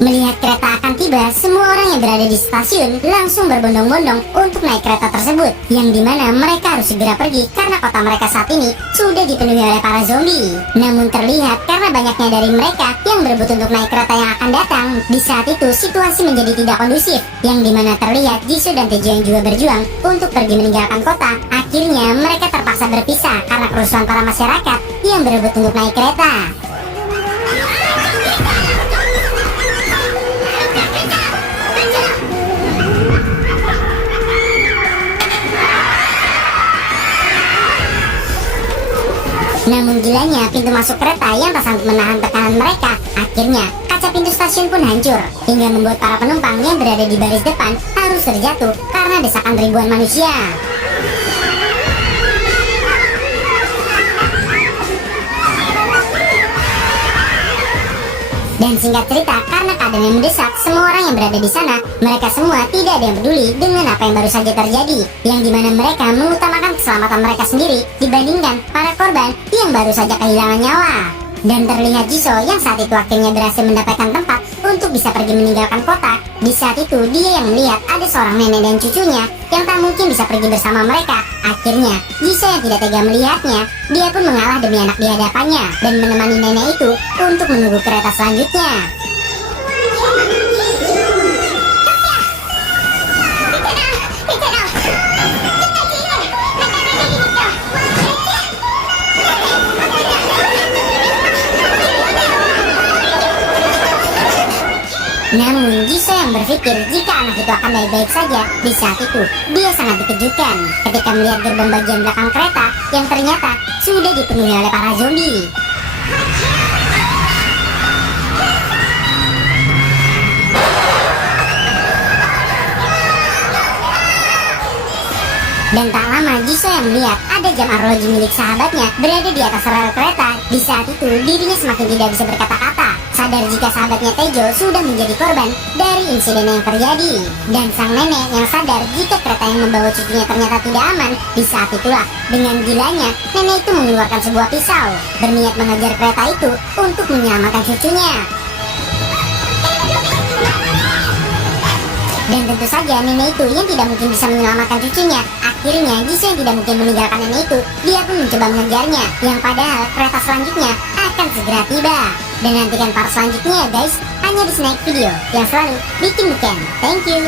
Melihat kereta akan tiba, semua orang yang berada di stasiun langsung berbondong-bondong untuk naik kereta tersebut, yang dimana mereka harus segera pergi karena kota mereka saat ini sudah dipenuhi oleh para zombie. Namun terlihat karena banyaknya dari mereka yang berebut untuk naik kereta yang akan datang, di saat itu situasi menjadi tidak kondusif, yang dimana terlihat Jisoo dan Taejo yang juga berjuang untuk pergi meninggalkan kota. Akhirnya mereka terpaksa berpisah karena kerusuhan para masyarakat yang berebut untuk naik kereta. Namun gilanya pintu masuk kereta yang tak sanggup menahan tekanan mereka. Akhirnya kaca pintu stasiun pun hancur, hingga membuat para penumpang yang berada di baris depan harus terjatuh karena desakan ribuan manusia. Dan singkat cerita, karena keadaan yang mendesak, semua orang yang berada di sana, mereka semua tidak ada yang peduli dengan apa yang baru saja terjadi, yang dimana mereka mengutamakan keselamatan mereka sendiri dibandingkan para korban yang baru saja kehilangan nyawa. Dan terlihat Jisoo yang saat itu akhirnya berhasil mendapatkan tempat untuk bisa pergi meninggalkan kota. Di saat itu dia yang melihat ada seorang nenek dan cucunya yang tak mungkin bisa pergi bersama mereka. Akhirnya Jisoo yang tidak tega melihatnya, dia pun mengalah demi anak di hadapannya dan menemani nenek itu untuk menunggu kereta selanjutnya. Namun Jisoo yang berpikir jika anak itu akan baik-baik saja. Di saat itu dia sangat dikejutkan ketika melihat gerbong bagian belakang kereta yang ternyata sudah dipenuhi oleh para zombie. Dan tak lama Jisoo yang melihat ada jam arloji milik sahabatnya berada di atas rel kereta. Di saat itu dirinya semakin tidak bisa berkata-kata, sadar jika sahabatnya Taejo sudah menjadi korban dari insiden yang terjadi. Dan sang nenek yang sadar jika kereta yang membawa cucunya ternyata tidak aman. Di saat itulah dengan gilanya nenek itu mengeluarkan sebuah pisau, berniat mengejar kereta itu untuk menyelamatkan cucunya. Dan tentu saja nenek itu yang tidak mungkin bisa menyelamatkan cucunya. Akhirnya Jisoo yang tidak mungkin meninggalkan nenek itu, dia pun mencoba mengejarnya, yang padahal kereta selanjutnya akan segera tiba. Dan nantikan part selanjutnya ya guys, hanya di Snack Video yang selalu bikin weekend. Thank you.